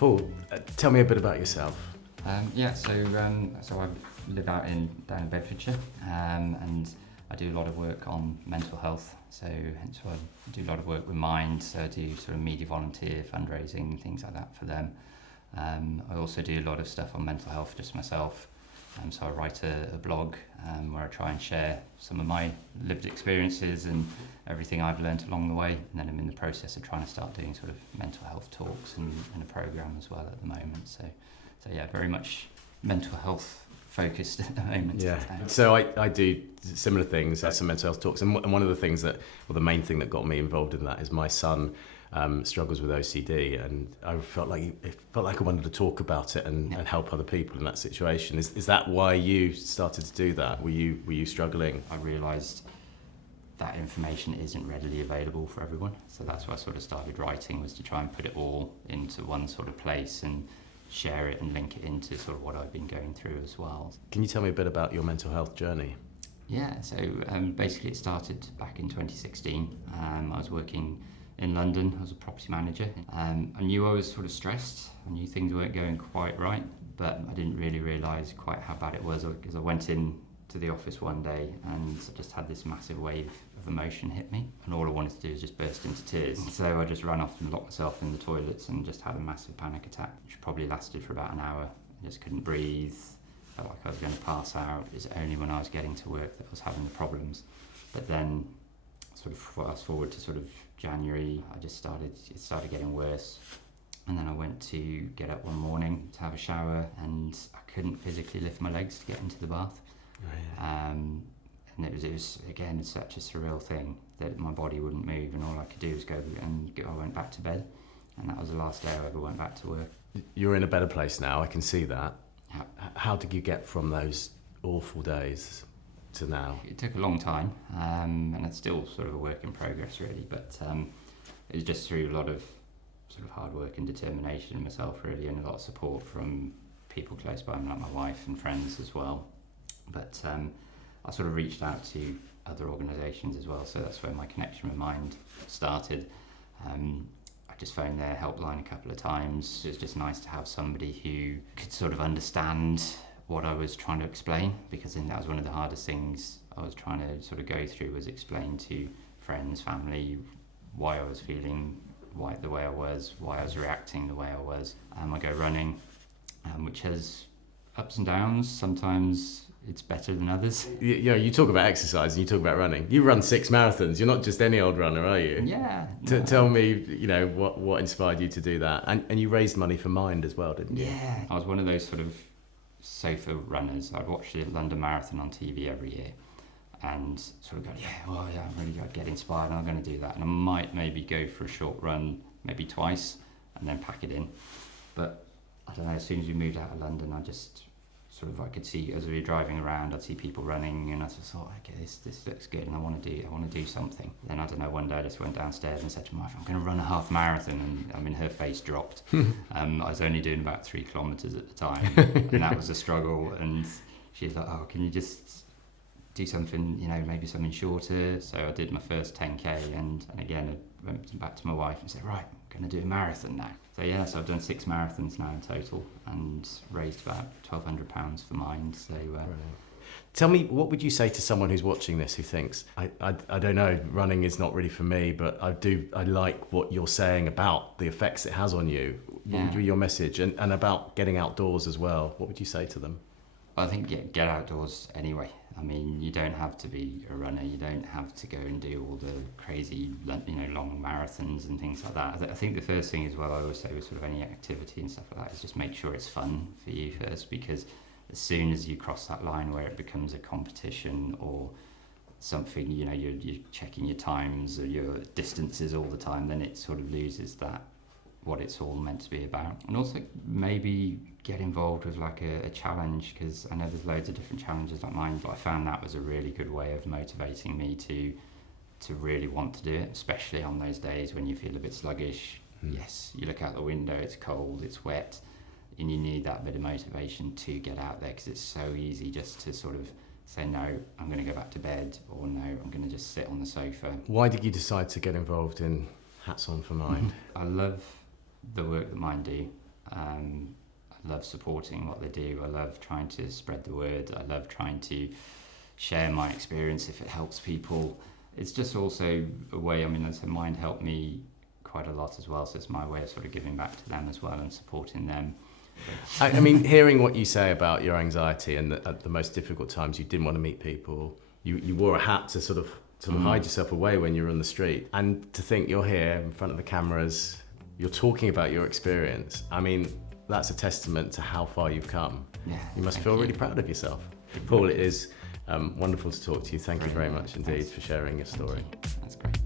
Paul, tell me a bit about yourself. So I live down in Bedfordshire, and I do a lot of work on mental health. So I do a lot of work with Mind. So I do sort of media volunteer fundraising, things like that for them. I also do a lot of stuff on mental health just myself. So I write a blog where I try and share some of my lived experiences and everything I've learned along the way. And then I'm in the process of trying to start doing sort of mental health talks and a program as well at the moment. So yeah, very much mental health focused at the moment. Yeah. So I do similar things, some mental health talks, and one of the things the main thing that got me involved in that is my son struggles with OCD, and I felt like I wanted to talk about it and help other people in that situation. Is that why you started to do that? Were you struggling? I realised that information isn't readily available for everyone, so that's why I sort of started writing, was to try and put it all into one sort of place and share it and link it into sort of what I've been going through as well. Can you tell me a bit about your mental health journey? Yeah, so basically it started back in 2016. I was working in London as a property manager. I knew I was sort of stressed. I knew things weren't going quite right, but I didn't really realise quite how bad it was, because I went in to the office one day and I just had this massive wave of emotion hit me, and all I wanted to do was just burst into tears. So I just ran off and locked myself in the toilets and just had a massive panic attack, which probably lasted for about an hour. I just couldn't breathe, felt like I was going to pass out. It was only when I was getting to work that I was having the problems. But then sort of fast forward to sort of January, it started getting worse. And then I went to get up one morning to have a shower, and I couldn't physically lift my legs to get into the bath. Oh, yeah. And it was again such a surreal thing that my body wouldn't move, and all I could do was I went back to bed, and that was the last day I ever went back to work. You're in a better place now, I can see that. Yeah. How did you get from those awful days to now? It took a long time, and it's still sort of a work in progress really, but it was just through a lot of sort of hard work and determination in myself really, and a lot of support from people close by, like my wife and friends as well. But I sort of reached out to other organisations as well, so that's where my connection with Mind started. I just phoned their helpline a couple of times. It was just nice to have somebody who could sort of understand what I was trying to explain, because I think that was one of the hardest things I was trying to sort of go through, was explain to friends, family, why I was feeling the way I was, why I was reacting the way I was. I go running, which has ups and downs. Sometimes it's better than others. You talk about exercise and you talk about running. You run 6 marathons. You're not just any old runner, are you? Yeah. Tell me, what inspired you to do that? And you raised money for Mind as well, didn't you? Yeah. I was one of those sort of sofa runners. I'd watch the London Marathon on TV every year and sort of go, I'd get inspired and I'm going to do that. And I might maybe go for a short run, maybe twice, and then pack it in. But I don't know, as soon as we moved out of London, I could see, as we were driving around, I'd see people running, and I just thought, okay, this looks good, and I want to do something. Then I don't know, one day I just went downstairs and said to my wife, I'm going to run a half marathon, and her face dropped. I was only doing about 3 kilometres at the time, and that was a struggle. And she's like, oh, can you just do something, maybe something shorter? So I did my first 10k, and again I went back to my wife and said, right, I'm going to do a marathon now. So I've done 6 marathons now in total and raised about £1,200 for Mind. So tell me, what would you say to someone who's watching this who thinks, I don't know, running is not really for me, but I like what you're saying about the effects it has on you. What would be your message? And about getting outdoors as well, what would you say to them? I think get outdoors anyway. I mean, you don't have to be a runner. You don't have to go and do all the crazy, long marathons and things like that. I think the first thing as well, I always say with sort of any activity and stuff like that, is just make sure it's fun for you first, because as soon as you cross that line where it becomes a competition or something, you're checking your times or your distances all the time, then it sort of loses that, what it's all meant to be about. And also maybe get involved with like a challenge, because I know there's loads of different challenges like mine, but I found that was a really good way of motivating me to really want to do it, especially on those days when you feel a bit sluggish. Yes, you look out the window, it's cold, it's wet, and you need that bit of motivation to get out there, because it's so easy just to sort of say, no, I'm going to go back to bed, or no, I'm going to just sit on the sofa. Why did you decide to get involved in Hats On for Mind? I love the work that Mind do. I love supporting what they do. I love trying to spread the word. I love trying to share my experience if it helps people. It's just also a way, I mean, as a Mind helped me quite a lot as well, so it's my way of sort of giving back to them as well and supporting them. I mean, hearing what you say about your anxiety and that at the most difficult times you didn't want to meet people, you wore a hat to sort of hide yourself away when you were on the street, and to think you're here in front of the cameras, you're talking about your experience. I mean, that's a testament to how far you've come. Yeah, You must feel really proud of yourself. Paul, it is wonderful to talk to you. Thank you very much indeed for sharing your story. That's great.